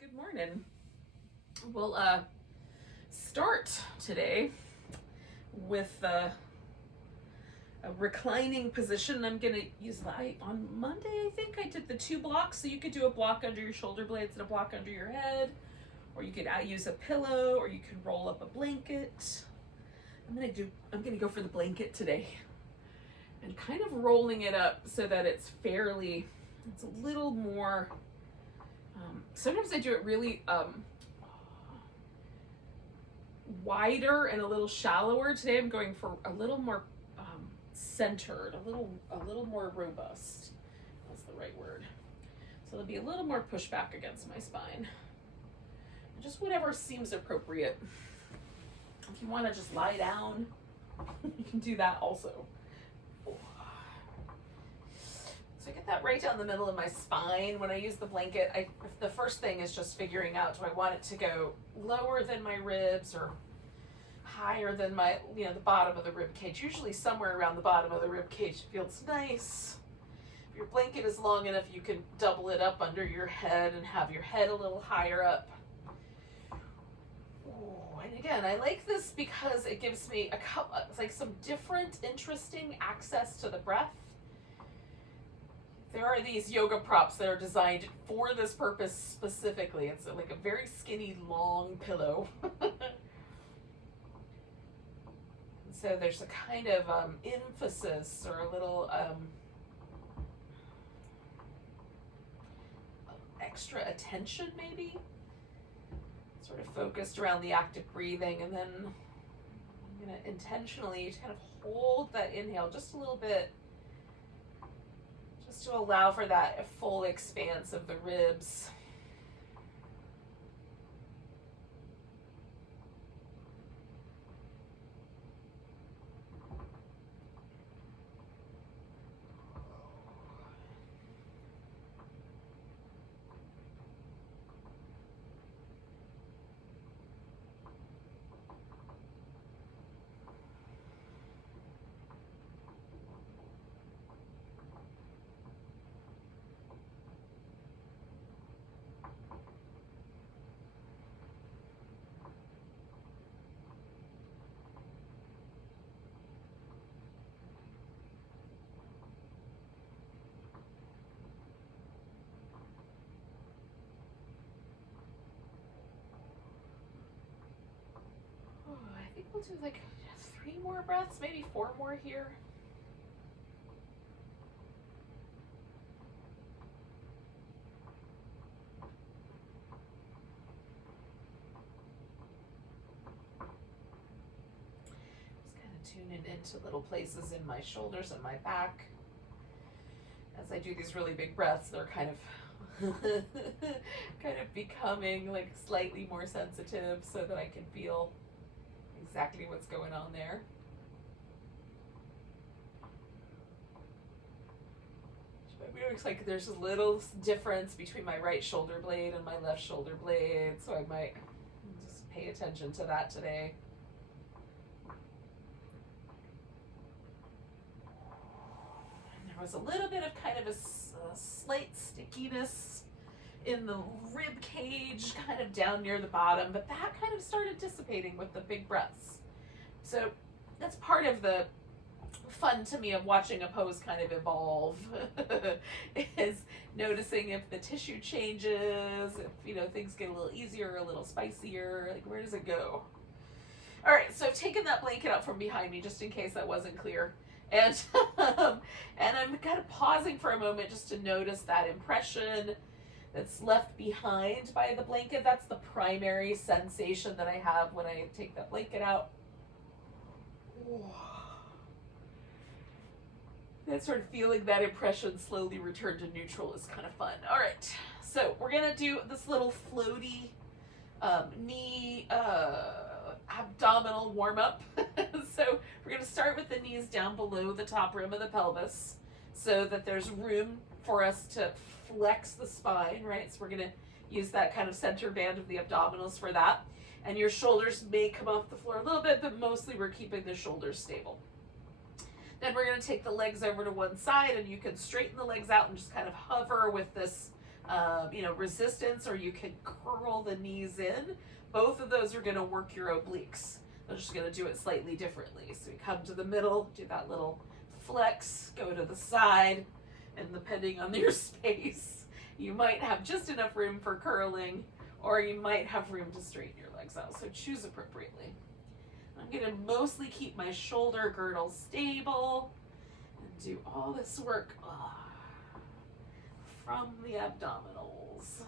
Good morning. We'll start today with a reclining position. I'm going to use on Monday, I think I did the 2 blocks, so you could do a block under your shoulder blades and a block under your head, or you could use a pillow, or you could roll up a blanket. I'm going to go for the blanket today and kind of rolling it up so that it's a little more. Sometimes I do it really wider and a little shallower. Today I'm going for a little more centered, a little more robust. That's the right word. So there'll be a little more pushback against my spine. Just whatever seems appropriate. If you want to just lie down, you can do that also. So I get that right down the middle of my spine. When I use the blanket, the first thing is just figuring out, do I want it to go lower than my ribs or higher than the bottom of the rib cage? Usually somewhere around the bottom of the rib cage feels nice. If your blanket is long enough, you can double it up under your head and have your head a little higher up. Ooh, and again, I like this because it gives me some different, interesting access to the breath. There are these yoga props that are designed for this purpose specifically. It's like a very skinny, long pillow. So there's a kind of emphasis or a little extra attention maybe, sort of focused around the active breathing. And then I'm going to intentionally kind of hold that inhale just a little bit, just to allow for that full expanse of the ribs. I think we'll do like 3 more breaths, maybe 4 more here. Just kind of tune it into little places in my shoulders and my back. As I do these really big breaths, they're kind of becoming like slightly more sensitive so that I can feel exactly what's going on there. It looks like there's a little difference between my right shoulder blade and my left shoulder blade, so I might just pay attention to that today. And there was a little bit of kind of a slight stickiness in the rib cage, kind of down near the bottom, but that kind of started dissipating with the big breaths. So that's part of the fun to me of watching a pose kind of evolve is noticing if the tissue changes, if things get a little easier, a little spicier, like where does it go? All right, so I've taken that blanket out from behind me just in case that wasn't clear. And I'm kind of pausing for a moment just to notice that impression that's left behind by the blanket. That's the primary sensation that I have when I take that blanket out. That sort of feeling that impression slowly return to neutral is kind of fun. All right, so we're gonna do this little floaty knee abdominal warm up. So we're gonna start with the knees down below the top rim of the pelvis so that there's room for us to flex the spine, right? So we're gonna use that kind of center band of the abdominals for that. And your shoulders may come off the floor a little bit, but mostly we're keeping the shoulders stable. Then we're gonna take the legs over to one side, and you can straighten the legs out and just kind of hover with this resistance, or you can curl the knees in. Both of those are going to work your obliques. I'm just going to do it slightly differently. So you come to the middle, do that little flex, go to the side, and depending on your space, you might have just enough room for curling, or you might have room to straighten your legs out. So choose appropriately. I'm going to mostly keep my shoulder girdle stable and do all this work from the abdominals,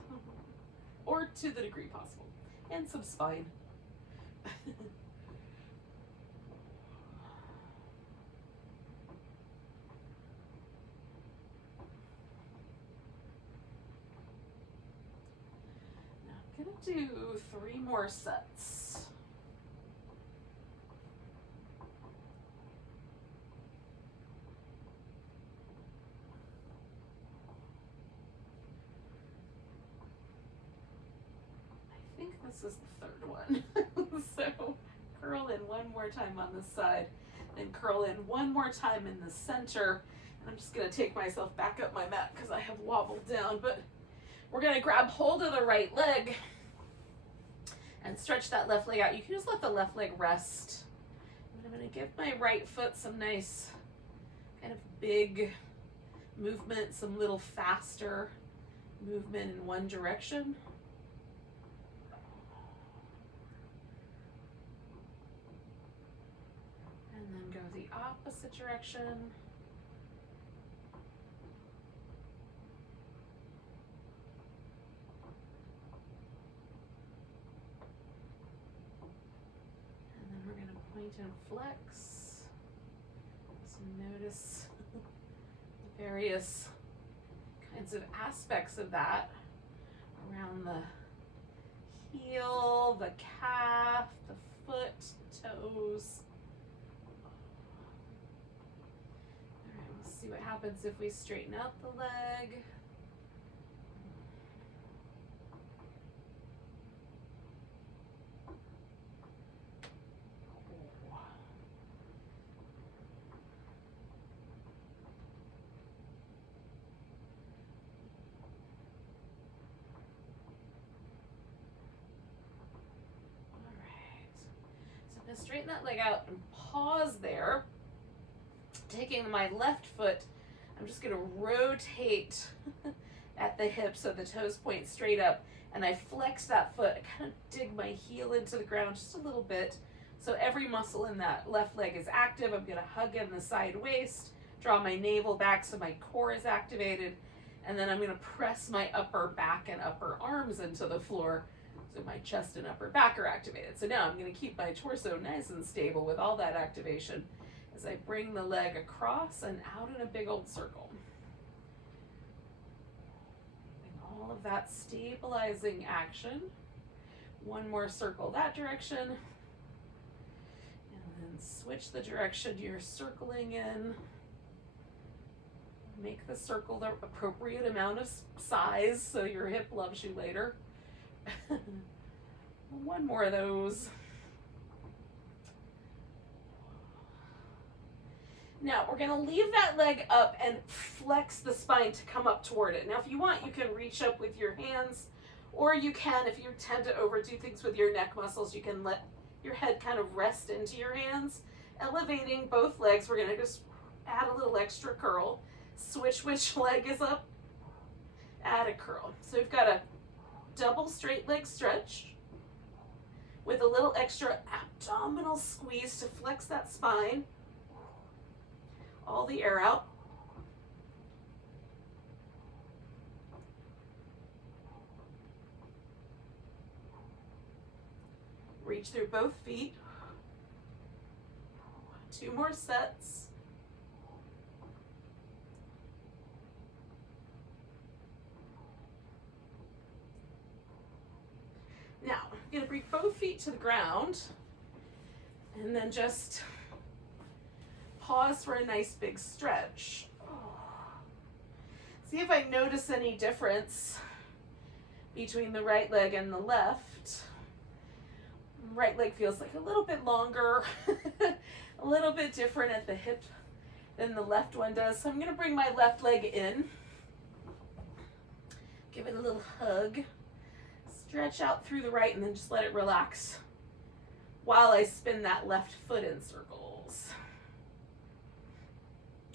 or to the degree possible, and some spine. Now I'm going to do 3 more sets. This is the 3rd one. So curl in one more time on this side, then curl in one more time in the center. And I'm just going to take myself back up my mat because I have wobbled down, but we're going to grab hold of the right leg and stretch that left leg out. You can just let the left leg rest. And I'm going to give my right foot some nice kind of big movement, some little faster movement in one direction. And then go the opposite direction. And then we're going to point and flex. So notice the various kinds of aspects of that around the heel, the calf, the foot, the toes. See what happens if we straighten out the leg. All right. So I'm going to straighten that leg out and pause there. Taking my left foot, I'm just going to rotate at the hip so the toes point straight up, and I flex that foot. I kind of dig my heel into the ground just a little bit so every muscle in that left leg is active. I'm going to hug in the side waist, draw my navel back so my core is activated, and then I'm going to press my upper back and upper arms into the floor so my chest and upper back are activated. So now I'm going to keep my torso nice and stable with all that activation as I bring the leg across and out in a big old circle. And all of that stabilizing action. One more circle that direction. And then switch the direction you're circling in. Make the circle the appropriate amount of size so your hip loves you later. One more of those. Now we're going to leave that leg up and flex the spine to come up toward it. Now if you want, you can reach up with your hands, or you can, if you tend to overdo things with your neck muscles, you can let your head kind of rest into your hands. Elevating both legs, we're going to just add a little extra curl. Switch which leg is up, add a curl. So we've got a double straight leg stretch with a little extra abdominal squeeze to flex that spine. All the air out. Reach through both feet. 2 more sets. Now, I'm going to bring both feet to the ground and then just pause for a nice big stretch. See if I notice any difference between the right leg and the left. Right leg feels like a little bit longer, a little bit different at the hip than the left one does. So I'm going to bring my left leg in. Give it a little hug. Stretch out through the right and then just let it relax while I spin that left foot in circles.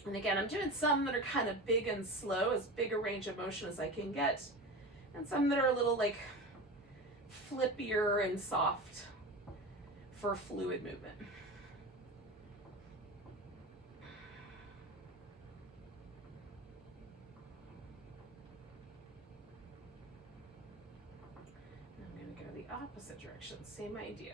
And again, I'm doing some that are kind of big and slow, as big a range of motion as I can get, and some that are a little like flippier and soft for fluid movement. I'm going to go the opposite direction, same idea.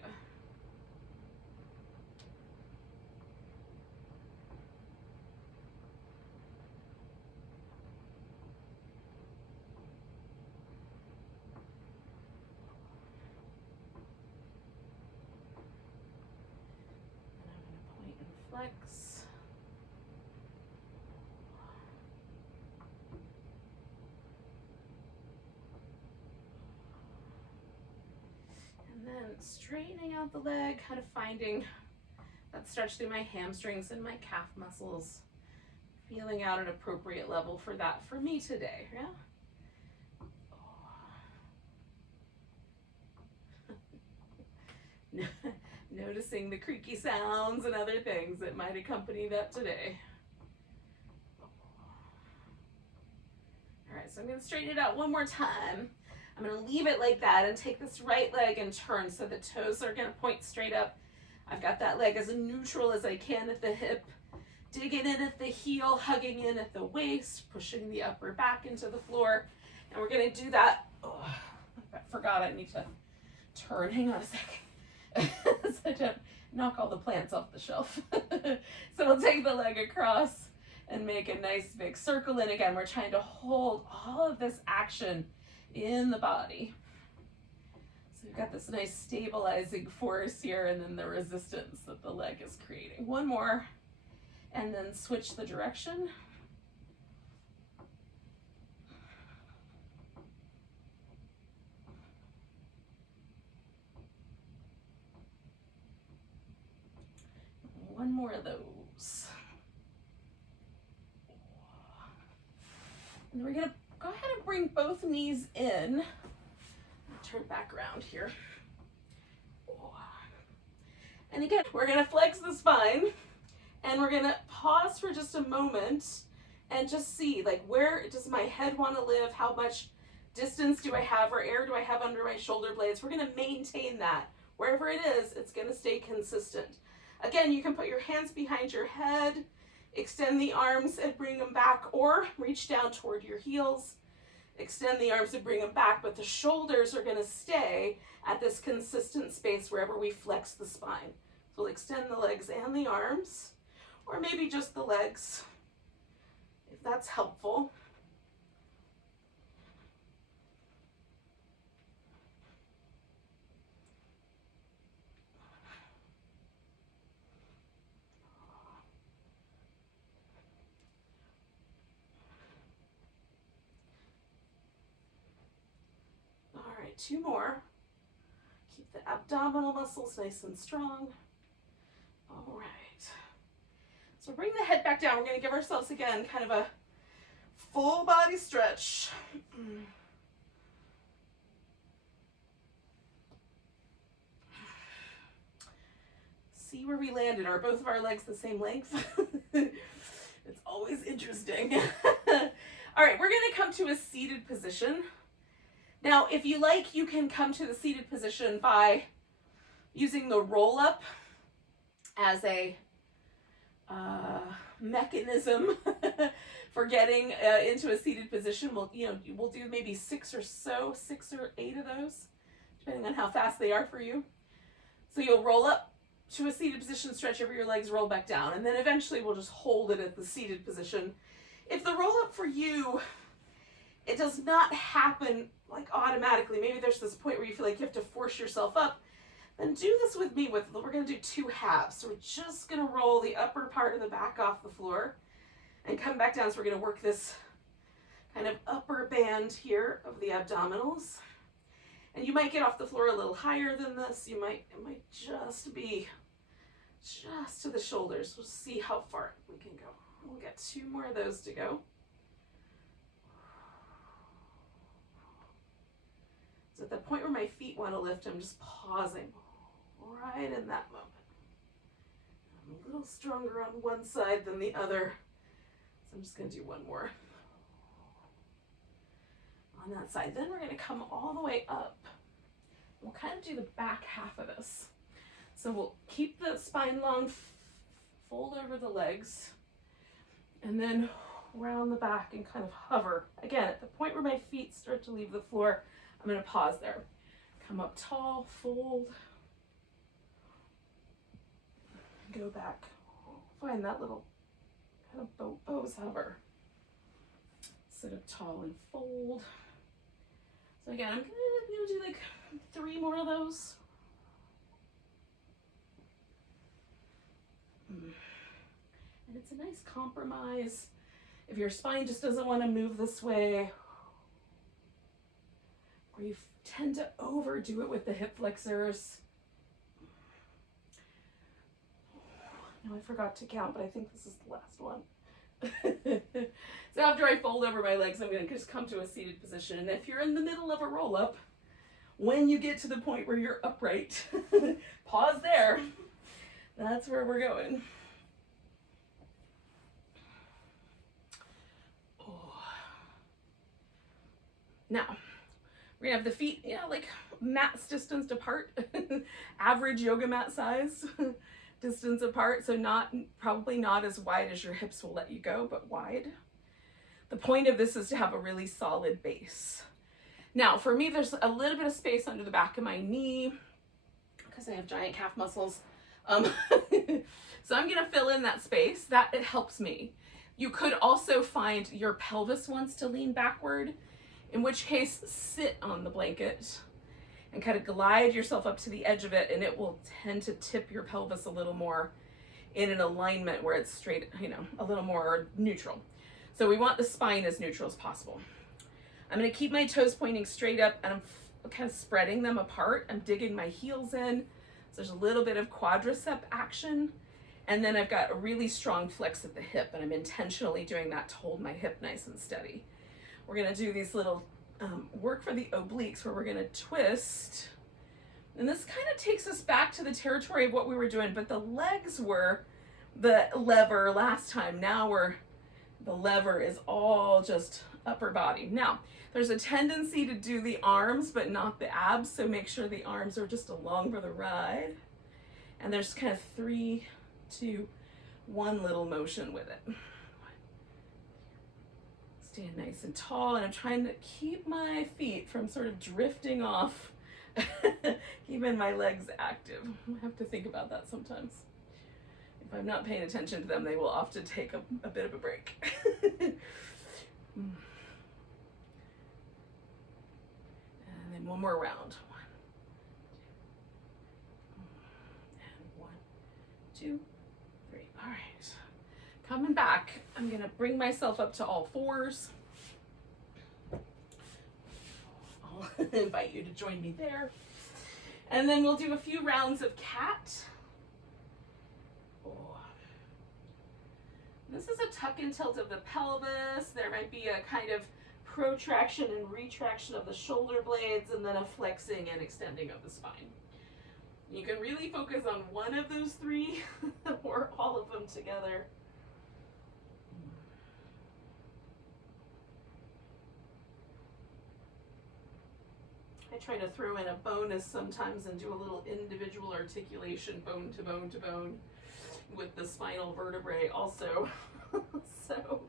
Flex. And then straightening out the leg, kind of finding that stretch through my hamstrings and my calf muscles, feeling out an appropriate level for that for me today, yeah? Noticing the creaky sounds and other things that might accompany that today. All right, so I'm going to straighten it out one more time. I'm going to leave it like that and take this right leg and turn so the toes are going to point straight up. I've got that leg as neutral as I can at the hip, digging in at the heel, hugging in at the waist, pushing the upper back into the floor. And we're going to do that. Oh, I forgot I need to turn. Hang on a second. So I don't knock all the plants off the shelf. So we'll take the leg across and make a nice big circle. And again, we're trying to hold all of this action in the body. So we've got this nice stabilizing force here, and then the resistance that the leg is creating. One more, and then switch the direction. One more of those. And we're gonna go ahead and bring both knees in. Turn back around here. And again, we're gonna flex the spine, and we're gonna pause for just a moment and just see, like, where does my head want to live? How much distance do I have or air do I have under my shoulder blades? We're gonna maintain that. Wherever it is, it's gonna stay consistent. Again, you can put your hands behind your head, extend the arms and bring them back, or reach down toward your heels, extend the arms and bring them back, but the shoulders are going to stay at this consistent space wherever we flex the spine. So we'll extend the legs and the arms, or maybe just the legs, if that's helpful. Two more. Keep the abdominal muscles nice and strong. All right. So bring the head back down. We're going to give ourselves again kind of a full body stretch. See where we landed. Are both of our legs the same length? It's always interesting. All right, we're going to come to a seated position. Now, if you like, you can come to the seated position by using the roll up as a mechanism for getting into a seated position. We'll do maybe 6 or 8 of those, depending on how fast they are for you. So you'll roll up to a seated position, stretch over your legs, roll back down, and then eventually we'll just hold it at the seated position. If the roll up for you, it does not happen like automatically. Maybe there's this point where you feel like you have to force yourself up. Then do this with me. We're going to do 2 halves. So we're just going to roll the upper part of the back off the floor and come back down. So we're going to work this kind of upper band here of the abdominals. And you might get off the floor a little higher than this. It might just be just to the shoulders. We'll see how far we can go. We'll get 2 more of those to go. So at the point where my feet want to lift, I'm just pausing right in that moment. I'm a little stronger on one side than the other. So I'm just going to do one more on that side. Then we're going to come all the way up. We'll kind of do the back half of this. So we'll keep the spine long, fold over the legs, and then round the back and kind of hover. Again, at the point where my feet start to leave the floor, I'm going to pause there. Come up tall, fold, go back. Find that little kind of pose hover. Sit up tall and fold. So again, I'm going to do like 3 more of those. And it's a nice compromise. If your spine just doesn't want to move this way, or you tend to overdo it with the hip flexors. No, I forgot to count, but I think this is the last one. So after I fold over my legs, I'm going to just come to a seated position. And if you're in the middle of a roll-up, when you get to the point where you're upright, pause there. That's where we're going. Now, we're gonna have the feet, like mats distanced apart, average yoga mat size distance apart. So probably not as wide as your hips will let you go, but wide. The point of this is to have a really solid base. Now, for me, there's a little bit of space under the back of my knee because I have giant calf muscles. So I'm gonna fill in that space. It helps me. You could also find your pelvis wants to lean backward, in which case sit on the blanket and kind of glide yourself up to the edge of it, and it will tend to tip your pelvis a little more in an alignment where it's straight, a little more neutral. So we want the spine as neutral as possible. I'm going to keep my toes pointing straight up, and I'm kind of spreading them apart. I'm digging my heels in. So there's a little bit of quadricep action. And then I've got a really strong flex at the hip, and I'm intentionally doing that to hold my hip nice and steady. We're going to do these little work for the obliques where we're going to twist. And this kind of takes us back to the territory of what we were doing, but the legs were the lever last time. Now the lever is all just upper body. Now, there's a tendency to do the arms, but not the abs. So make sure the arms are just along for the ride. And there's kind of 3, 2, 1 little motion with it. Stand nice and tall, and I'm trying to keep my feet from sort of drifting off, keeping my legs active. I have to think about that sometimes. If I'm not paying attention to them, they will often take a bit of a break. And then one more round. 1, 2, 3. All right. Coming back, I'm going to bring myself up to all fours. I'll invite you to join me there. And then we'll do a few rounds of cat. This is a tuck and tilt of the pelvis. There might be a kind of protraction and retraction of the shoulder blades, and then a flexing and extending of the spine. You can really focus on one of those 3 or all of them together. I try to throw in a bonus sometimes and do a little individual articulation, bone to bone to bone, with the spinal vertebrae also. So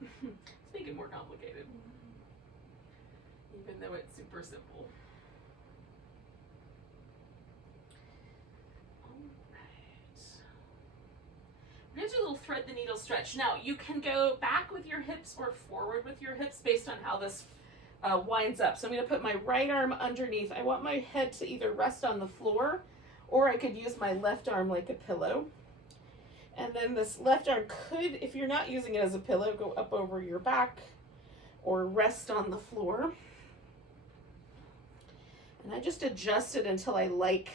let's make it more complicated, even though it's super simple. All right. We're going to do a little thread the needle stretch. Now, you can go back with your hips or forward with your hips based on how this winds up. So I'm going to put my right arm underneath. I want my head to either rest on the floor, or I could use my left arm like a pillow. And then this left arm could, if you're not using it as a pillow, go up over your back or rest on the floor. And I just adjust it until I like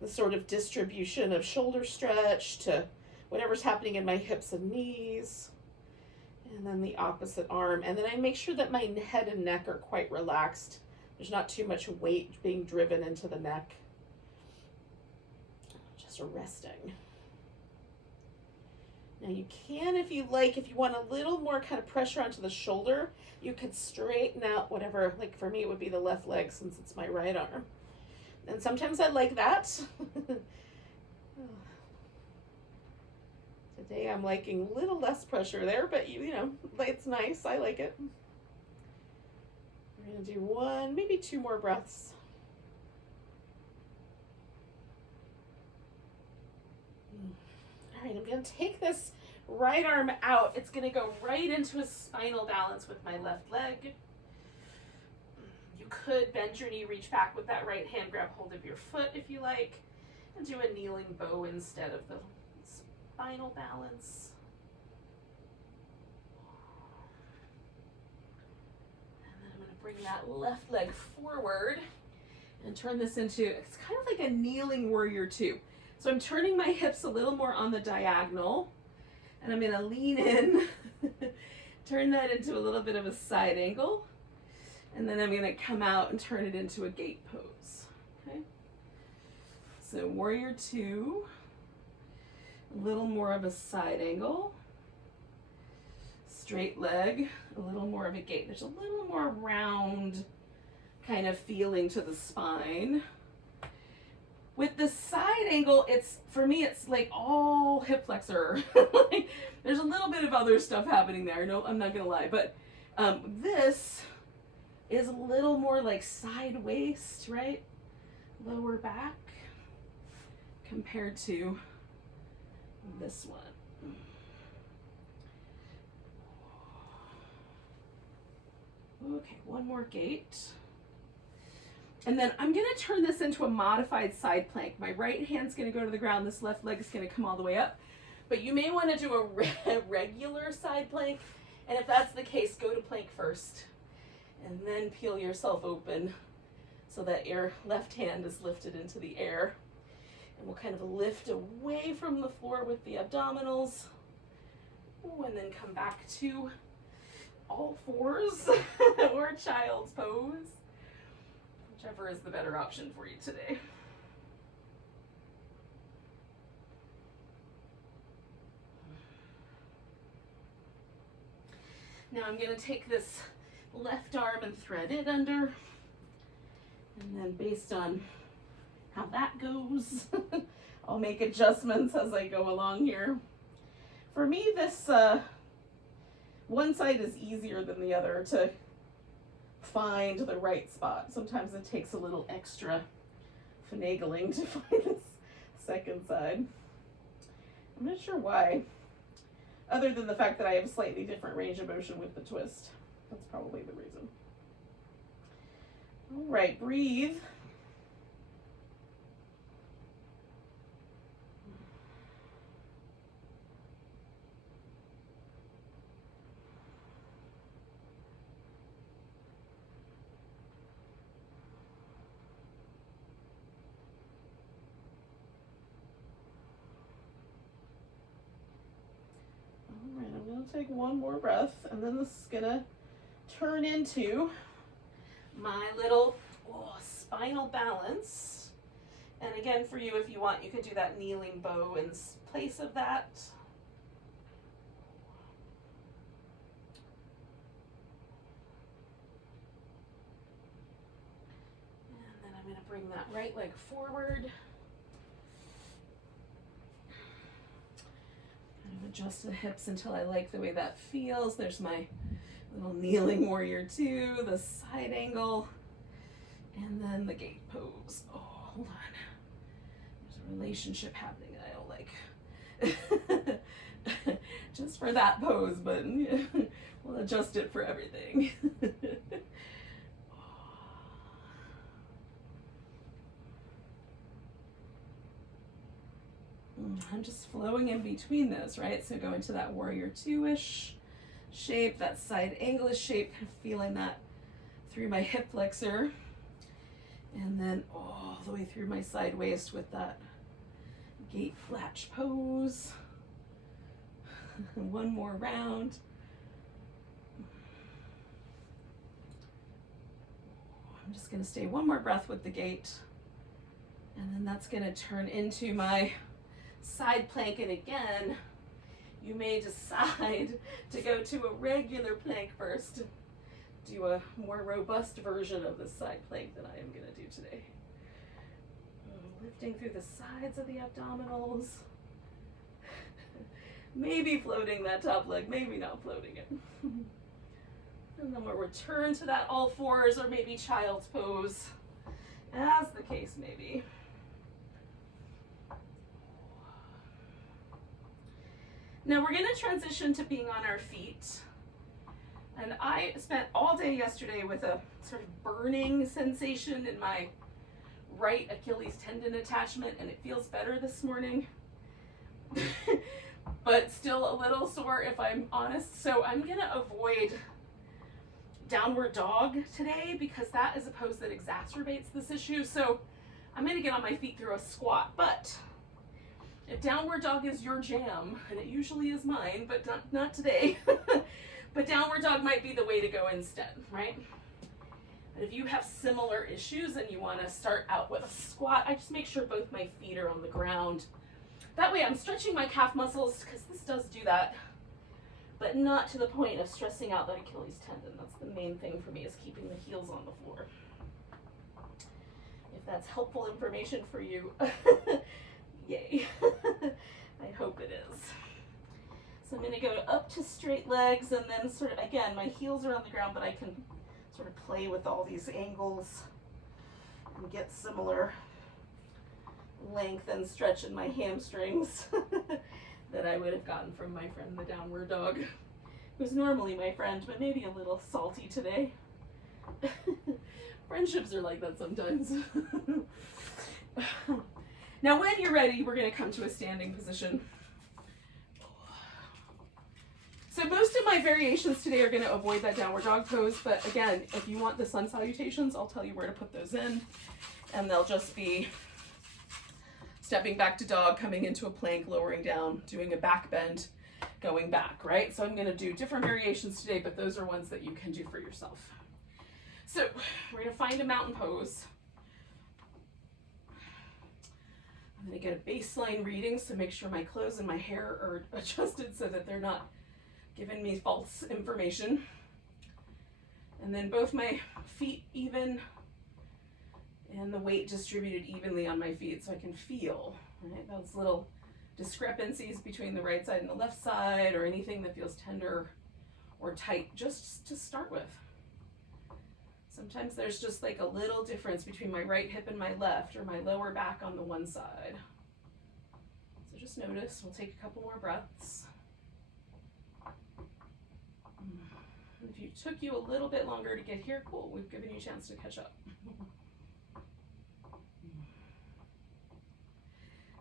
the sort of distribution of shoulder stretch to whatever's happening in my hips and knees. And then the opposite arm. And then I make sure that my head and neck are quite relaxed There's not too much weight being driven into the neck. Just resting. Now you can, if you like, if you want a little more kind of pressure onto the shoulder, you could straighten out whatever, like for me it would be the left leg since it's my right arm. And sometimes I like that. Today I'm liking a little less pressure there, but you know, it's nice. I like it. We're going to do one, maybe two more breaths. All right, I'm going to take this right arm out. It's going to go right into a spinal balance with my left leg. You could bend your knee, reach back with that right hand, grab hold of your foot if you like, and do a kneeling bow instead of the spinal balance. And then I'm going to bring that left leg forward and turn this into, it's kind of like a kneeling warrior two. So I'm turning my hips a little more on the diagonal, and I'm going to lean in, turn that into a little bit of a side angle, and then I'm going to come out and turn it into a gate pose. Okay? So warrior two, a little more of a side angle, straight leg, a little more of a gate. There's a little more round kind of feeling to the spine. With the side angle, it's, for me, it's like all hip flexor. Like, there's a little bit of other stuff happening there. No, I'm not gonna lie, but this is a little more like side waist, right? Lower back compared to this one. Okay, one more gate. And then I'm gonna turn this into a modified side plank. My right hand's gonna go to the ground, this left leg is gonna come all the way up. But you may wanna do a regular side plank, and if that's the case, go to plank first. And then peel yourself open so that your left hand is lifted into the air. And we'll kind of lift away from the floor with the abdominals. Ooh, and then come back to all fours or child's pose. Whichever is the better option for you today. Now I'm going to take this left arm and thread it under. And then based on how that goes, I'll make adjustments as I go along here. For me, this one side is easier than the other to find the right spot. Sometimes it takes a little extra finagling to find this second side. I'm not sure why, other than the fact that I have a slightly different range of motion with the twist. That's probably the reason. All right, breathe. Take one more breath, and then this is gonna turn into my little spinal balance. And again, for you, if you want, you could do that kneeling bow in place of that. And then I'm going to bring that right leg forward. Adjust the hips until I like the way that feels. There's my little kneeling warrior two, the side angle, and then the gate pose. Oh, hold on. There's a relationship happening that I don't like. Just for that pose, but we'll adjust it for everything. I'm just flowing in between those, right? So go into that warrior two-ish shape, that side angle-ish shape, feeling that through my hip flexor, and then all the way through my side waist with that gate latch pose. One more round. I'm just gonna stay one more breath with the gate. And then that's gonna turn into my side plank. And again, you may decide to go to a regular plank first. Do a more robust version of the side plank than I am gonna do today. Lifting through the sides of the abdominals. Maybe floating that top leg, maybe not floating it. And then we'll return to that all fours or maybe child's pose, as the case may be. Now we're going to transition to being on our feet. And I spent all day yesterday with a sort of burning sensation in my right Achilles tendon attachment, and it feels better this morning. But still a little sore if I'm honest. So I'm going to avoid downward dog today because that is a pose that exacerbates this issue. So I'm going to get on my feet through a squat. But if downward dog is your jam, and it usually is mine, but not today, but downward dog might be the way to go instead, right? But if you have similar issues and you want to start out with a squat, I just make sure both my feet are on the ground. That way I'm stretching my calf muscles, because this does do that, but not to the point of stressing out that Achilles tendon. That's the main thing for me, is keeping the heels on the floor. If that's helpful information for you, yay. I hope it is. So I'm going to go up to straight legs, and then sort of, again, my heels are on the ground, but I can sort of play with all these angles and get similar length and stretch in my hamstrings that I would have gotten from my friend the downward dog, who's normally my friend, but maybe a little salty today. Friendships are like that sometimes. Now when you're ready, we're going to come to a standing position. So most of my variations today are going to avoid that downward dog pose, but again, if you want the sun salutations, I'll tell you where to put those in, and they'll just be stepping back to dog, coming into a plank, lowering down, doing a back bend, going back, right? So I'm going to do different variations today, but those are ones that you can do for yourself. So we're going to find a mountain pose. I'm going to get a baseline reading, so make sure my clothes and my hair are adjusted so that they're not giving me false information. And then both my feet even, and the weight distributed evenly on my feet so I can feel, right, those little discrepancies between the right side and the left side, or anything that feels tender or tight, just to start with. Sometimes there's just like a little difference between my right hip and my left, or my lower back on the one side. So just notice. We'll take a couple more breaths. If it took you a little bit longer to get here, cool, we've given you a chance to catch up.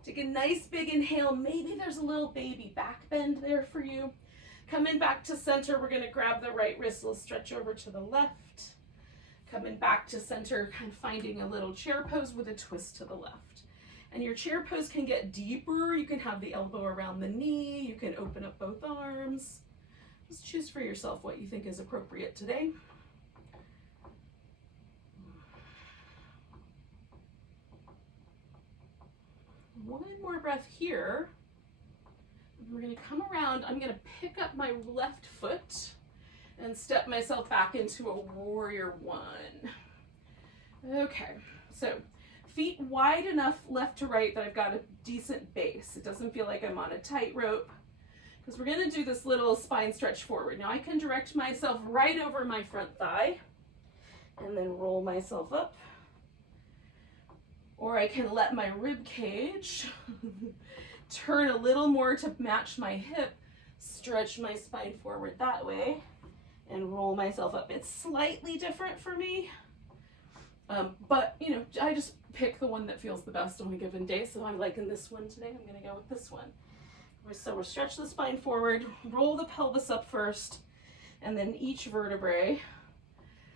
Take a nice big inhale. Maybe there's a little baby back bend there for you. Coming back to center, we're going to grab the right wrist, we'll stretch over to the left. Coming back to center, kind of finding a little chair pose with a twist to the left. And your chair pose can get deeper. You can have the elbow around the knee. You can open up both arms. Just choose for yourself what you think is appropriate today. One more breath here. We're going to come around. I'm going to pick up my left foot and step myself back into a warrior one. Okay, so feet wide enough left to right that I've got a decent base. It doesn't feel like I'm on a tightrope, because we're going to do this little spine stretch forward. Now I can direct myself right over my front thigh and then roll myself up. Or I can let my rib cage turn a little more to match my hip, stretch my spine forward that way, and roll myself up. It's slightly different for me, but you know, I just pick the one that feels the best on a given day. So I'm liking this one today. I'm going to go with this one. So we'll stretch the spine forward, roll the pelvis up first, and then each vertebrae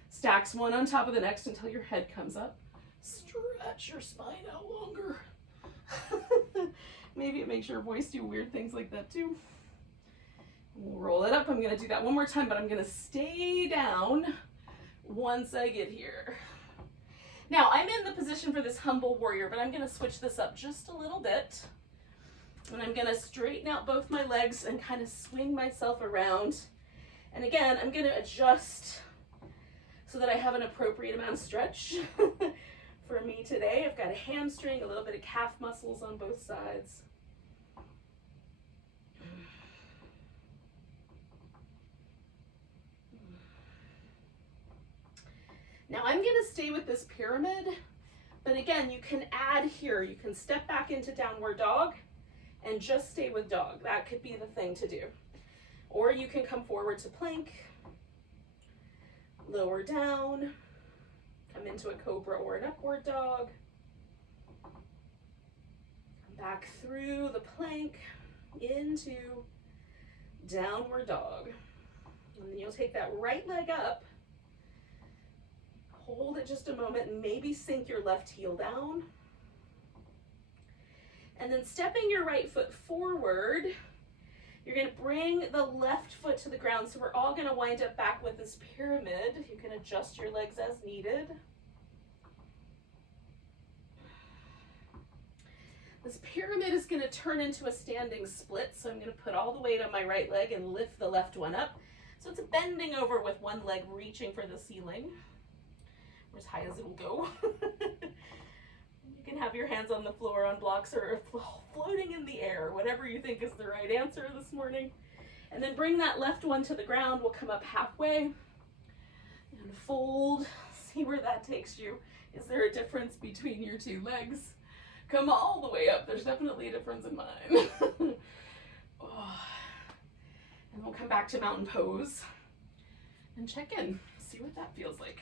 stacks one on top of the next until your head comes up. Stretch your spine out longer. Maybe it makes your voice do weird things like that too. We'll roll it up. I'm going to do that one more time, but I'm going to stay down once I get here. Now, I'm in the position for this humble warrior, but I'm going to switch this up just a little bit. And I'm going to straighten out both my legs and kind of swing myself around. And again, I'm going to adjust so that I have an appropriate amount of stretch. For me today, I've got a hamstring, a little bit of calf muscles on both sides. Now I'm going to stay with this pyramid, but again, you can add here. You can step back into downward dog and just stay with dog. That could be the thing to do. Or you can come forward to plank, lower down, come into a cobra or an upward dog, come back through the plank into downward dog. And then you'll take that right leg up, hold it just a moment, and maybe sink your left heel down. And then stepping your right foot forward, you're going to bring the left foot to the ground. So we're all going to wind up back with this pyramid. You can adjust your legs as needed. This pyramid is going to turn into a standing split. So I'm going to put all the weight on my right leg and lift the left one up. So it's bending over with one leg reaching for the ceiling, or as high as it will go. You can have your hands on the floor, on blocks, or floating in the air, whatever you think is the right answer this morning. And then bring that left one to the ground. We'll come up halfway and fold. See where that takes you. Is there a difference between your two legs? Come all the way up. There's definitely a difference in mine. Oh. And we'll come back to mountain pose and check in. See what that feels like.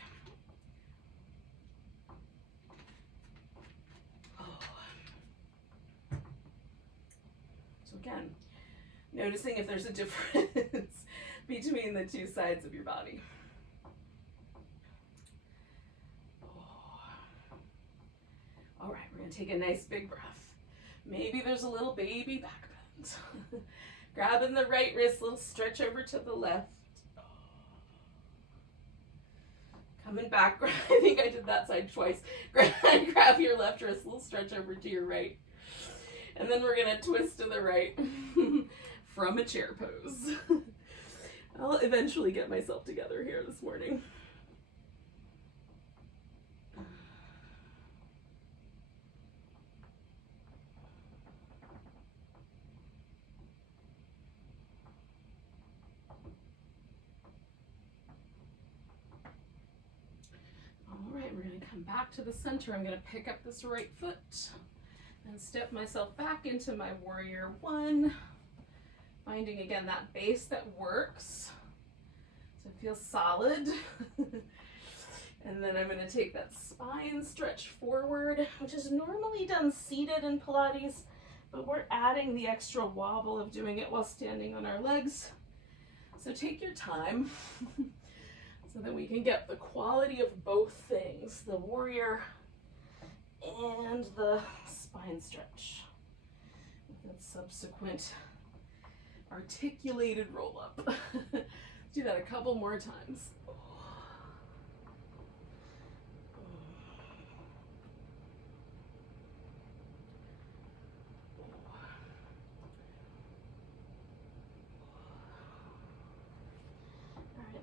Again, noticing if there's a difference between the two sides of your body. All right, we're going to take a nice big breath. Maybe there's a little baby back bend. Grabbing the right wrist, little stretch over to the left. Coming back, I think I did that side twice. Grab your left wrist, little stretch over to your right. And then we're going to twist to the right from a chair pose. I'll eventually get myself together here this morning. All right, we're going to come back to the center. I'm going to pick up this right foot and step myself back into my warrior one, finding again that base that works, so it feels solid. And then I'm going to take that spine stretch forward, which is normally done seated in Pilates, but we're adding the extra wobble of doing it while standing on our legs. So take your time so that we can get the quality of both things, the warrior and the spine stretch, with that subsequent articulated roll up. Do that a couple more times.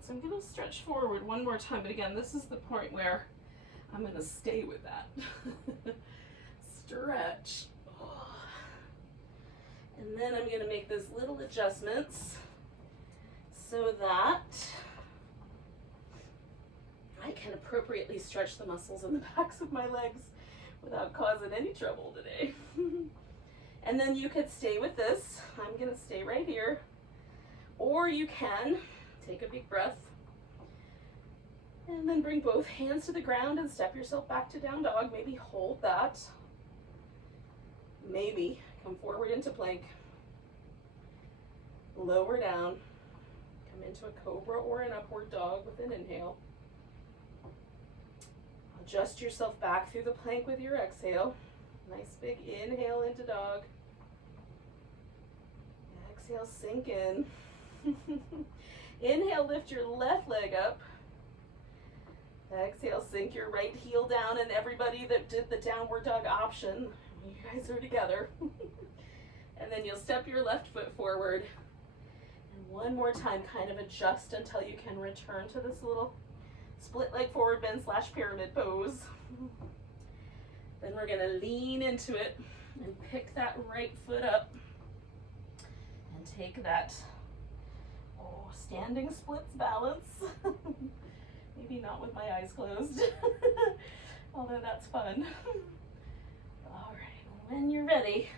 So I'm going to stretch forward one more time, but again, this is the point where I'm going to stay with that. Stretch. And then I'm going to make those little adjustments so that I can appropriately stretch the muscles in the backs of my legs without causing any trouble today. And then you could stay with this. I'm going to stay right here. Or you can take a big breath and then bring both hands to the ground and step yourself back to down dog. Maybe hold that. Maybe come forward into plank. Lower down. Come into a cobra or an upward dog with an inhale. Adjust yourself back through the plank with your exhale. Nice big inhale into dog. Exhale, sink in. Inhale, lift your left leg up. Exhale, sink your right heel down, and everybody that did the downward dog option, you guys are together. And then you'll step your left foot forward. And one more time, kind of adjust until you can return to this little split leg forward bend / pyramid pose. Then we're gonna lean into it and pick that right foot up and take that standing splits balance. Maybe not with my eyes closed, although that's fun. All right, when you're ready,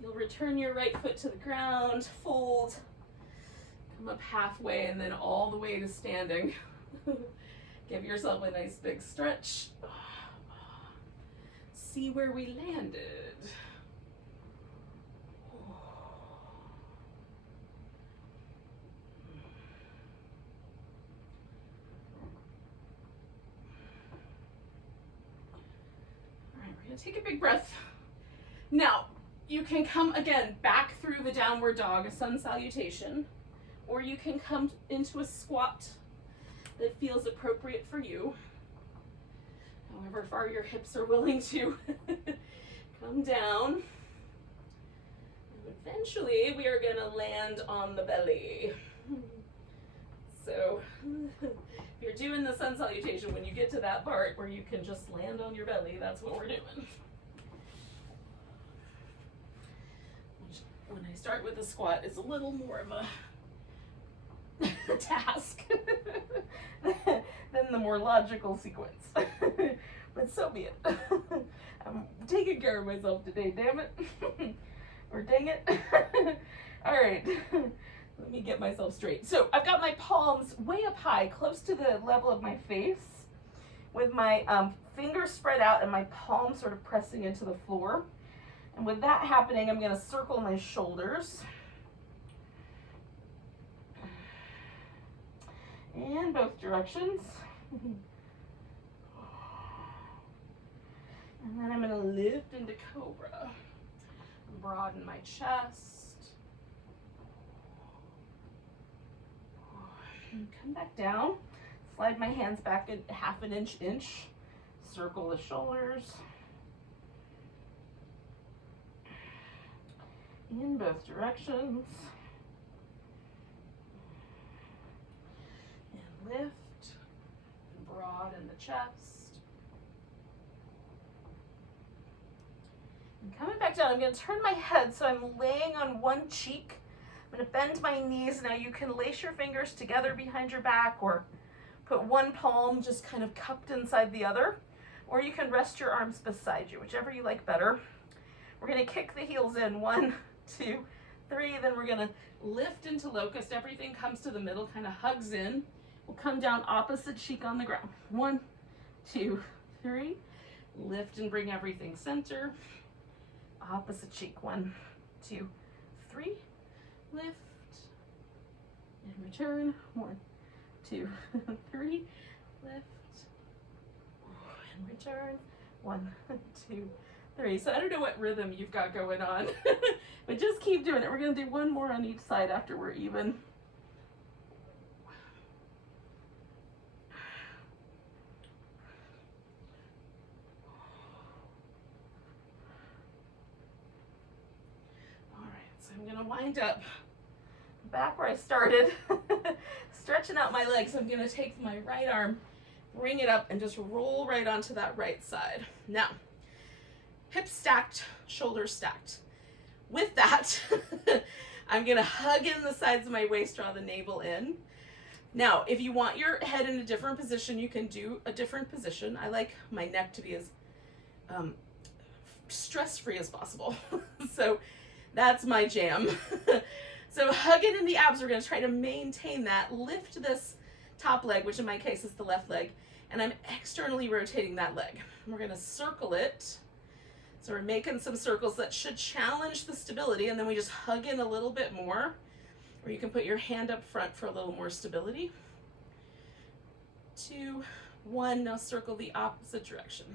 you'll return your right foot to the ground, fold, come up halfway, and then all the way to standing. Give yourself a nice big stretch. See where we landed. Take a big breath. Now, you can come again back through the downward dog, a sun salutation, or you can come into a squat that feels appropriate for you. However far your hips are willing to come down. And eventually, we are going to land on the belly. So, if you're doing the sun salutation, when you get to that part where you can just land on your belly, that's what we're doing. When I start with the squat, it's a little more of a task than the more logical sequence. But so be it. I'm taking care of myself today, damn it. Or dang it. All right. Let me get myself straight. So I've got my palms way up high, close to the level of my face, with my fingers spread out and my palms sort of pressing into the floor. And with that happening, I'm going to circle my shoulders. In both directions. And then I'm going to lift into cobra. Broaden my chest. And come back down. Slide my hands back a half an inch. Circle the shoulders. In both directions. And lift. And broaden the chest. And coming back down, I'm going to turn my head so I'm laying on one cheek. I'm going to bend my knees. Now you can lace your fingers together behind your back, or put one palm just kind of cupped inside the other, or you can rest your arms beside you, whichever you like better. We're going to kick the heels in, 1, 2, 3, then we're going to lift into locust. Everything comes to the middle, kind of hugs in. We'll come down opposite cheek on the ground. 1, 2, 3. Lift and bring everything center. Opposite cheek. 1, 2, 3. Lift and return. 1, 2, 3. Lift and return. 1, 2, 3. So I don't know what rhythm you've got going on, but just keep doing it. We're going to do one more on each side after we're even. I'm going to wind up back where I started, stretching out my legs. I'm going to take my right arm, bring it up, and just roll right onto that right side. Now, hips stacked, shoulders stacked. With that, I'm going to hug in the sides of my waist, draw the navel in. Now, if you want your head in a different position, you can do a different position. I like my neck to be as stress-free as possible. So that's my jam. So hug it in the abs. We're going to try to maintain that. Lift this top leg, which in my case is the left leg, and I'm externally rotating that leg. We're going to circle it. So we're making some circles that should challenge the stability, and then we just hug in a little bit more, or you can put your hand up front for a little more stability. 2, 1, now circle the opposite direction.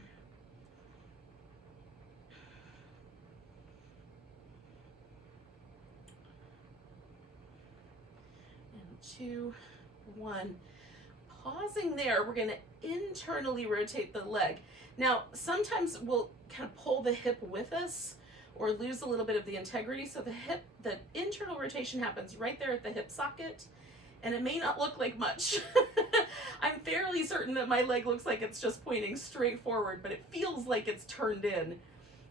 And 2, 1, pausing there, we're going to internally rotate the leg. Now, sometimes we'll kind of pull the hip with us or lose a little bit of the integrity. So the internal rotation happens right there at the hip socket, and it may not look like much. I'm fairly certain that my leg looks like it's just pointing straight forward, but it feels like it's turned in.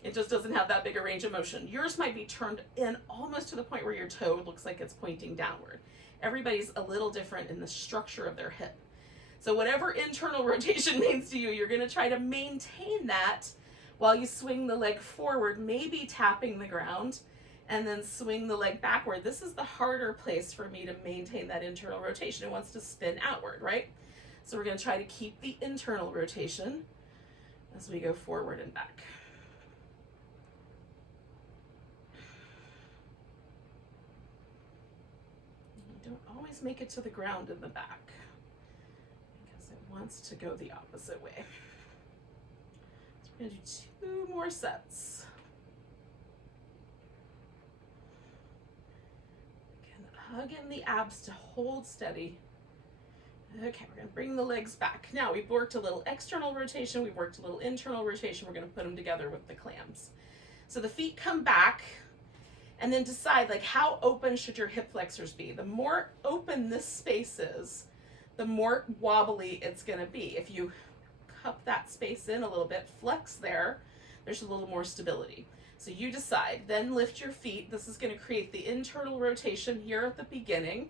It just doesn't have that big a range of motion. Yours might be turned in almost to the point where your toe looks like it's pointing downward. Everybody's a little different in the structure of their hip. So whatever internal rotation means to you, you're going to try to maintain that while you swing the leg forward, maybe tapping the ground, and then swing the leg backward. This is the harder place for me to maintain that internal rotation. It wants to spin outward, right? So we're going to try to keep the internal rotation as we go forward and back. You don't always make it to the ground in the back because it wants to go the opposite way. So we're going to do 2 more sets. Hug in the abs to hold steady. Okay, we're going to bring the legs back. Now we've worked a little external rotation, we've worked a little internal rotation. We're going to put them together with the clams. So the feet come back, and then decide like how open should your hip flexors be. The more open this space is, the more wobbly it's going to be. If you cup that space in a little bit, flex there, there's a little more stability. So you decide, then lift your feet. This is going to create the internal rotation here at the beginning.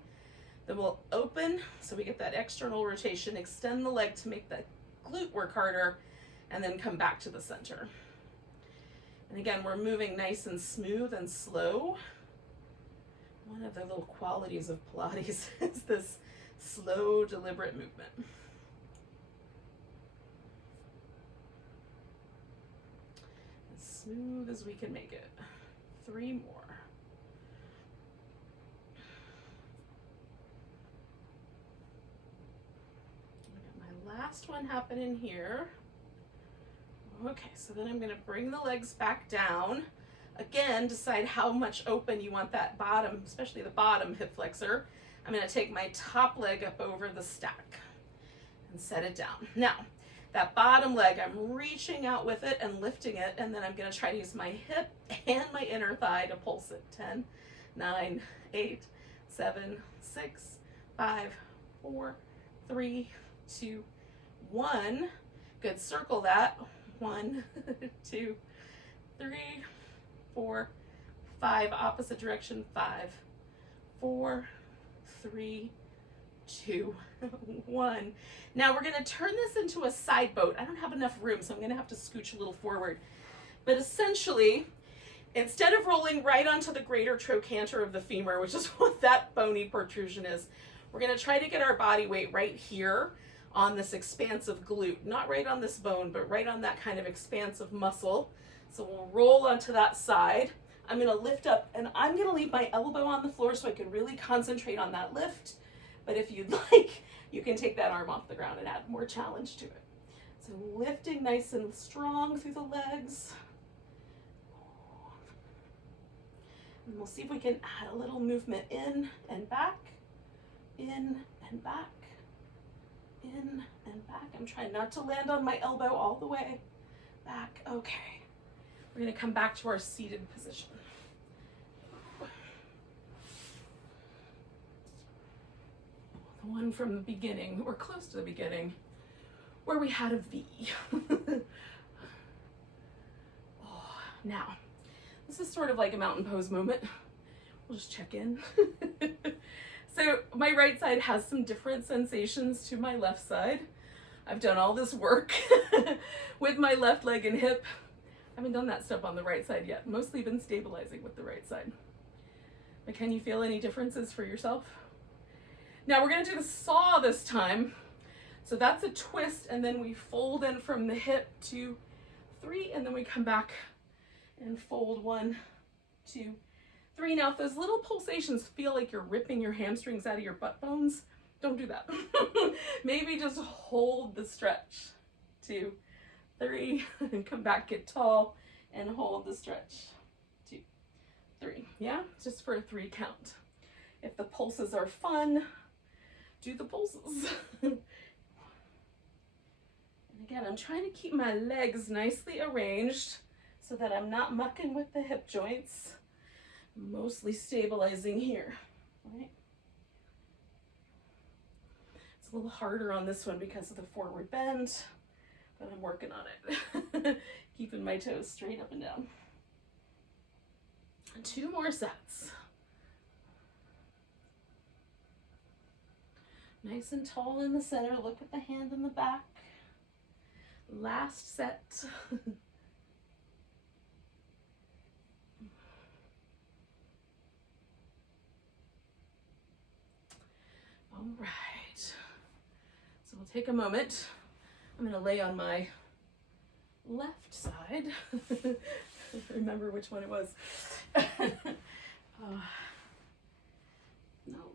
Then we'll open, so we get that external rotation, extend the leg to make the glute work harder, and then come back to the center. And again, we're moving nice and smooth and slow. One of the little qualities of Pilates is this slow, deliberate movement. Smooth as we can make it. 3 more. I got my last one happening here. Okay, so then I'm going to bring the legs back down. Again, decide how much open you want that bottom, especially the bottom hip flexor. I'm going to take my top leg up over the stack and set it down. Now, that bottom leg, I'm reaching out with it and lifting it, and then I'm going to try to use my hip and my inner thigh to pulse it. 10, 9, 8, 7, 6, 5, 4, 3, 2, 1. Good, circle that. 1, 2, 3, 4, 5. Opposite direction. 5, 4, 3, 2, 1. Now we're going to turn this into a side boat. I don't have enough room, so I'm going to have to scooch a little forward. But essentially, instead of rolling right onto the greater trochanter of the femur, which is what that bony protrusion is, we're going to try to get our body weight right here on this expansive glute. Not right on this bone, but right on that kind of expansive muscle. So we'll roll onto that side. I'm going to lift up, and I'm going to leave my elbow on the floor so I can really concentrate on that lift. But if you'd like, you can take that arm off the ground and add more challenge to it. So lifting nice and strong through the legs. And we'll see if we can add a little movement in and back, in and back, in and back. I'm trying not to land on my elbow all the way back. Okay. We're going to come back to our seated position. The one from the beginning, or close to the beginning, where we had a V. Oh, now, this is sort of like a mountain pose moment. We'll just check in. So my right side has some different sensations to my left side. I've done all this work with my left leg and hip. I haven't done that stuff on the right side yet. Mostly been stabilizing with the right side. But can you feel any differences for yourself? Now we're going to do the saw this time. So that's a twist, and then we fold in from the hip, 2, 3, and then we come back and fold 1, 2, 3. Now if those little pulsations feel like you're ripping your hamstrings out of your butt bones, don't do that. Maybe just hold the stretch. 2, 3, and come back, get tall, and hold the stretch. 2, 3. Yeah, just for a 3 count. If the pulses are fun, do the pulses. And again, I'm trying to keep my legs nicely arranged so that I'm not mucking with the hip joints. Mostly stabilizing here, right? It's a little harder on this one because of the forward bend, but I'm working on it. Keeping my toes straight up and down. 2 more sets. Nice and tall in the center. Look at the hand in the back. Last set. All right. So we'll take a moment. I'm going to lay on my left side. Remember which one it was. All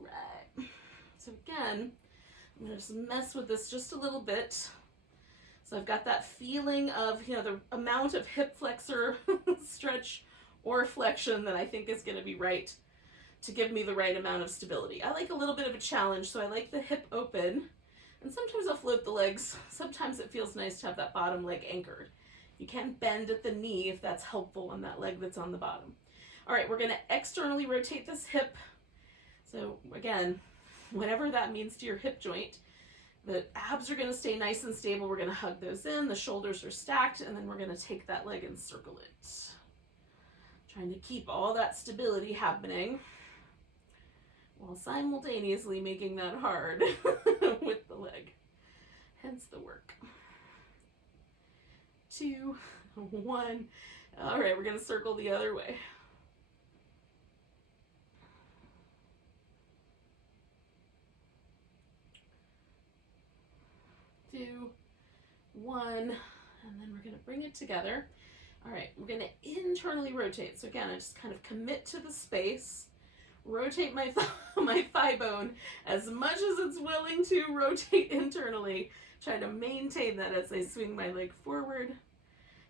right. So again, I'm going to just mess with this just a little bit. So I've got that feeling of, you know, the amount of hip flexor stretch or flexion that I think is going to be right to give me the right amount of stability. I like a little bit of a challenge, so I like the hip open. And sometimes I'll float the legs. Sometimes it feels nice to have that bottom leg anchored. You can bend at the knee if that's helpful on that leg that's on the bottom. All right, we're going to externally rotate this hip. So again, whatever that means to your hip joint, the abs are going to stay nice and stable. We're going to hug those in. The shoulders are stacked, and then we're going to take that leg and circle it. Trying to keep all that stability happening while simultaneously making that hard with the leg. Hence the work. 2, 1. All right, we're going to circle the other way. 2, 1, and then we're going to bring it together. All right, we're going to internally rotate. So again, I just kind of commit to the space. Rotate my my thigh bone as much as it's willing to rotate internally. Try to maintain that as I swing my leg forward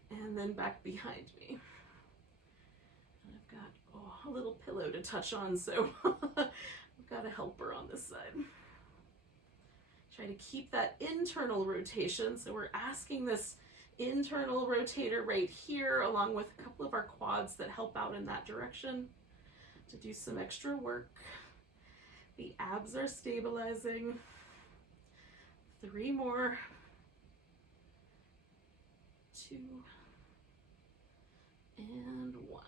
and then back behind me. And I've got a little pillow to touch on, so I've got a helper on this side. Try to keep that internal rotation. So we're asking this internal rotator right here, along with a couple of our quads that help out in that direction, to do some extra work. The abs are stabilizing. 3 more. 2 and 1.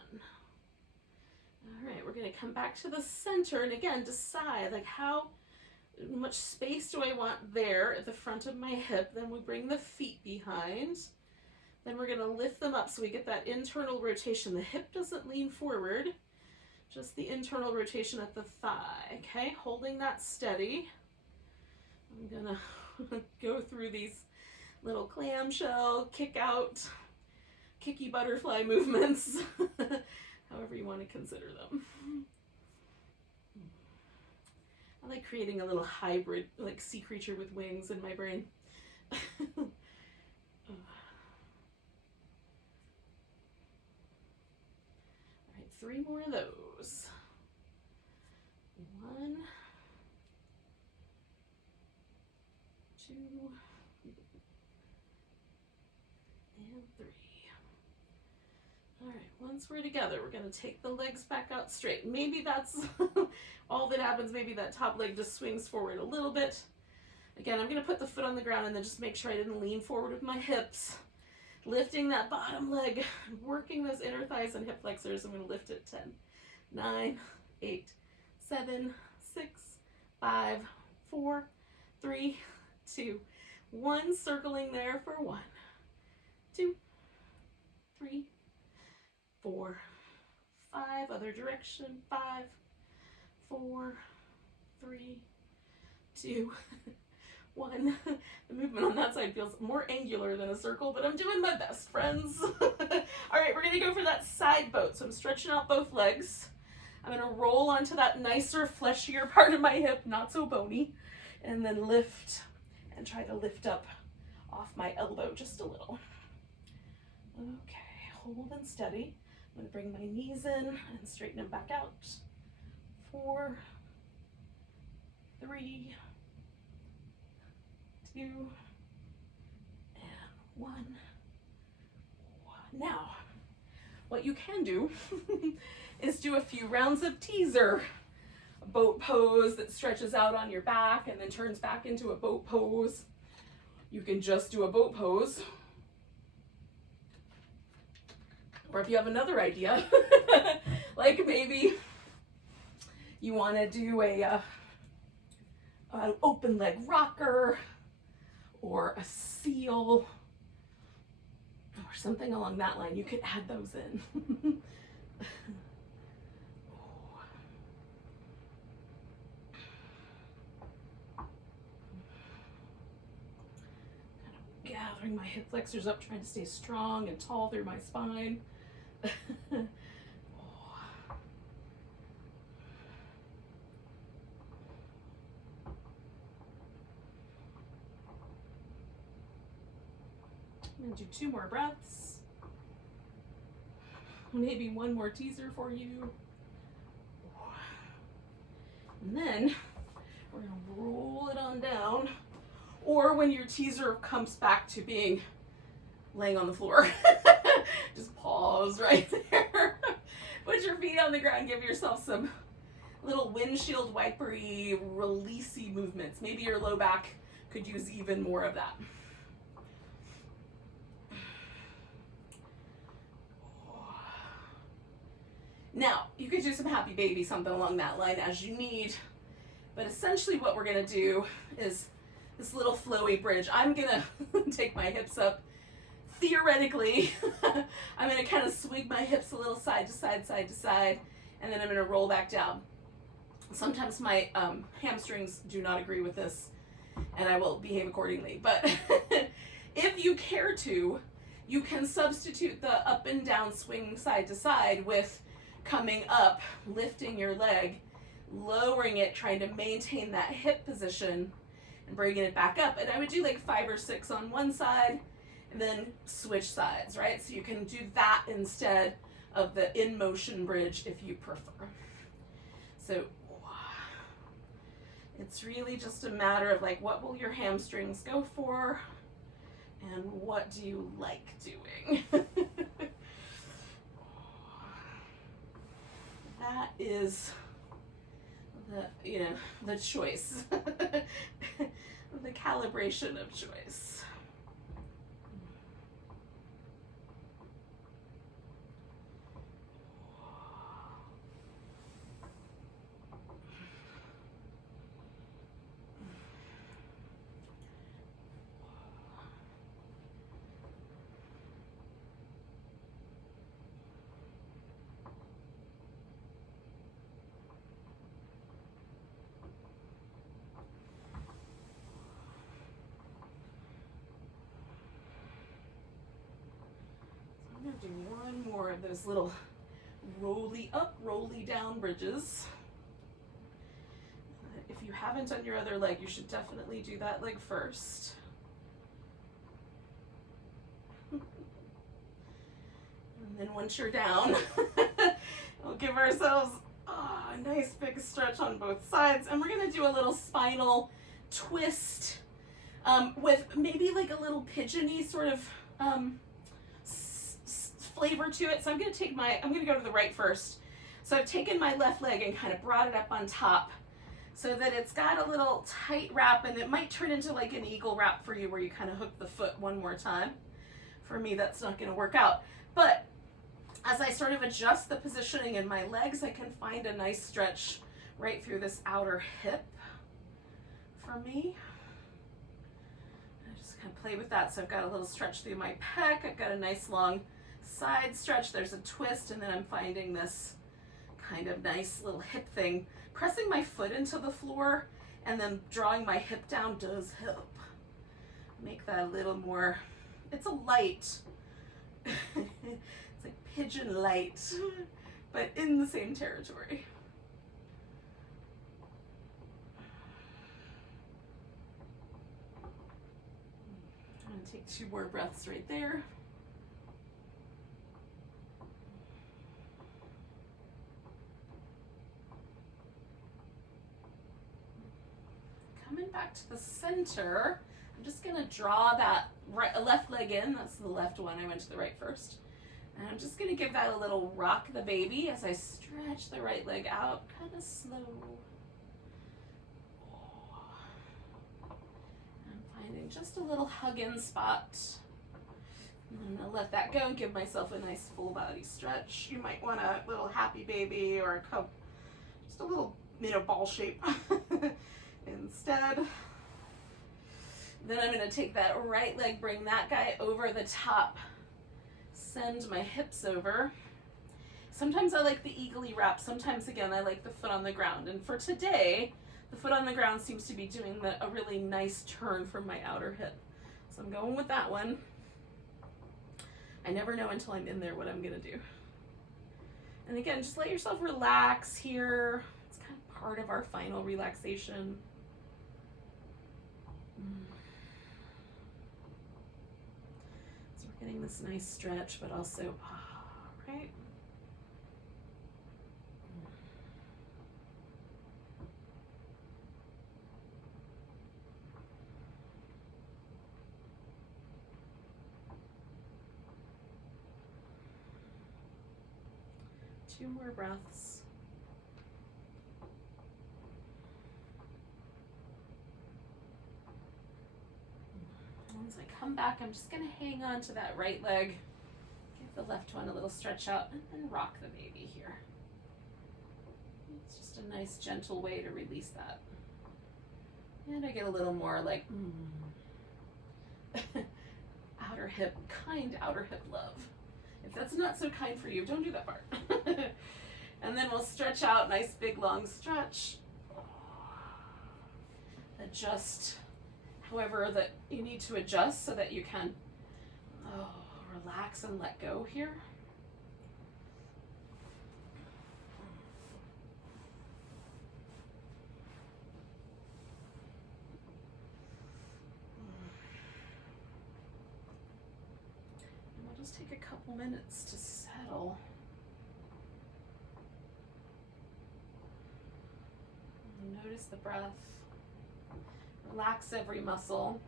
All right, we're going to come back to the center, and again, decide like how much space do I want there at the front of my hip. Then we bring the feet behind. Then we're going to lift them up so we get that internal rotation. The hip doesn't lean forward, just the internal rotation at the thigh. Okay, holding that steady. I'm going to go through these little clamshell, kick out, kicky butterfly movements, however you want to consider them. I like creating a little hybrid, like sea creature with wings in my brain. All right, 3 more of those. 1, 2, and 3. All right, once we're together, we're going to take the legs back out straight. Maybe that's all that happens. Maybe that top leg just swings forward a little bit. Again, I'm going to put the foot on the ground and then just make sure I didn't lean forward with my hips. Lifting that bottom leg, working those inner thighs and hip flexors. I'm going to lift it. 10, 9, 8, 7, 6, 5, 4, 3, 2, 1. Circling there for 1, 2, 3, 4, 5. Other direction. 5, 4, 3, 2, 1. The movement on that side feels more angular than a circle, but I'm doing my best, friends. All right, we're going to go for that side boat. So I'm stretching out both legs. I'm going to roll onto that nicer, fleshier part of my hip, not so bony, and then lift and try to lift up off my elbow just a little. Okay, hold and steady. I'm going to bring my knees in and straighten them back out. 4, 3, 2, and 1. Now, what you can do is do a few rounds of teaser. A boat pose that stretches out on your back and then turns back into a boat pose. You can just do a boat pose. Or if you have another idea, like maybe you want to do an open leg rocker or a seal or something along that line, you could add those in. Gathering my hip flexors up, trying to stay strong and tall through my spine. I'm gonna do 2 more breaths. Maybe 1 more teaser for you. And then we're gonna roll it on down. Or when your teaser comes back to being laying on the floor, just pause right there. Put your feet on the ground, give yourself some little windshield wipery, releasey movements. Maybe your low back could use even more of that. Now, you could do some happy baby, something along that line as you need. But essentially what we're gonna do is this little flowy bridge. I'm gonna take my hips up. Theoretically, I'm gonna kind of swing my hips a little side to side, side to side, and then I'm gonna roll back down. Sometimes my hamstrings do not agree with this, and I will behave accordingly. But if you care to, you can substitute the up and down swing side to side with coming up, lifting your leg, lowering it, trying to maintain that hip position, and bringing it back up. And I would do like 5 or 6 on one side, and then switch sides, right? So you can do that instead of the in motion bridge if you prefer. So it's really just a matter of like, what will your hamstrings go for, and what do you like doing? That is the choice, the calibration of choice. I'm going to do 1 more of those little rolly up, rolly down bridges. If you haven't done your other leg, you should definitely do that leg first. And then once you're down, we'll give ourselves a nice big stretch on both sides. And we're going to do a little spinal twist with maybe like a little pigeony sort of flavor to it. So I'm going to go to the right first. So I've taken my left leg and kind of brought it up on top so that it's got a little tight wrap, and it might turn into like an eagle wrap for you where you kind of hook the foot one more time. For me, that's not going to work out. But as I sort of adjust the positioning in my legs, I can find a nice stretch right through this outer hip for me. I just kind of play with that. So I've got a little stretch through my pec. I've got a nice long side stretch. There's a twist, and then I'm finding this kind of nice little hip thing. Pressing my foot into the floor and then drawing my hip down does help make that a little more, it's a light, it's like pigeon light, but in the same territory. I'm going to take 2 more breaths right there. Coming back to the center, I'm just going to draw that left leg in. That's the left one. I went to the right first. And I'm just going to give that a little rock the baby as I stretch the right leg out, kind of slow. I'm finding just a little hug-in spot. And I'm going to let that go and give myself a nice full body stretch. You might want a little happy baby or a cup, just a little, ball shape instead. Then I'm going to take that right leg, bring that guy over the top. Send my hips over. Sometimes I like the eagly wrap. Sometimes, again, I like the foot on the ground. And for today, the foot on the ground seems to be doing a really nice turn from my outer hip. So I'm going with that one. I never know until I'm in there what I'm going to do. And again, just let yourself relax here. It's kind of part of our final relaxation. Getting this nice stretch, but also, right? Two more breaths. As I come back, I'm just going to hang on to that right leg, give the left one a little stretch out, and then rock the baby here. It's just a nice, gentle way to release that. And I get a little more like outer hip love. If that's not so kind for you, don't do that part. And then we'll stretch out, nice big long stretch. Adjust however that you need to adjust so that you can relax and let go here. And we'll just take a couple minutes to settle. And notice the breath. Relax every muscle.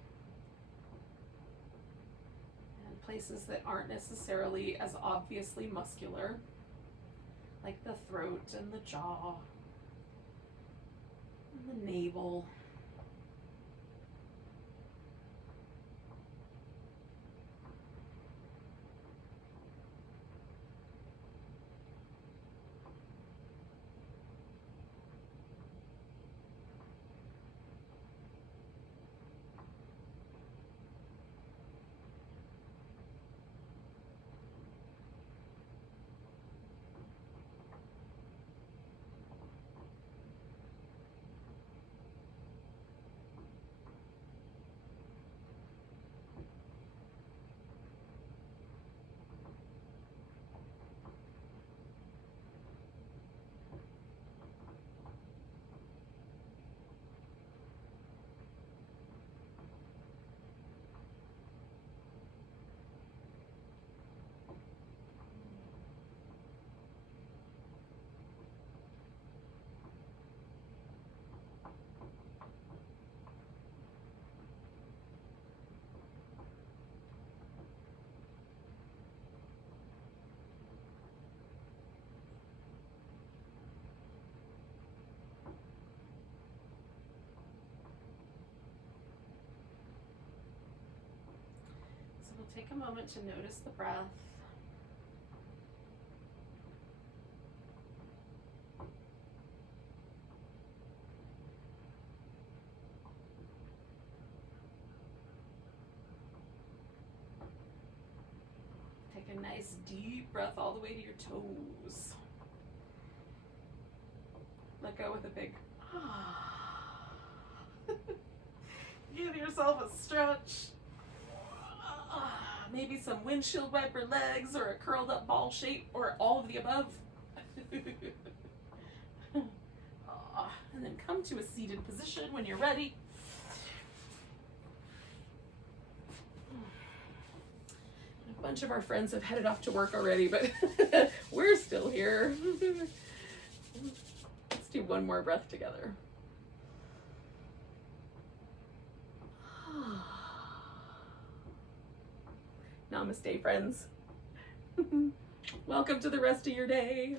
And places that aren't necessarily as obviously muscular, like the throat and the jaw, and the navel. Take a moment to notice the breath. Take a nice deep breath all the way to your toes. Let go with a big ah. Give yourself a stretch. Maybe some windshield wiper legs or a curled up ball shape or all of the above. And then come to a seated position when you're ready. A bunch of our friends have headed off to work already, but we're still here. Let's do one more breath together. Namaste, friends. Welcome to the rest of your day.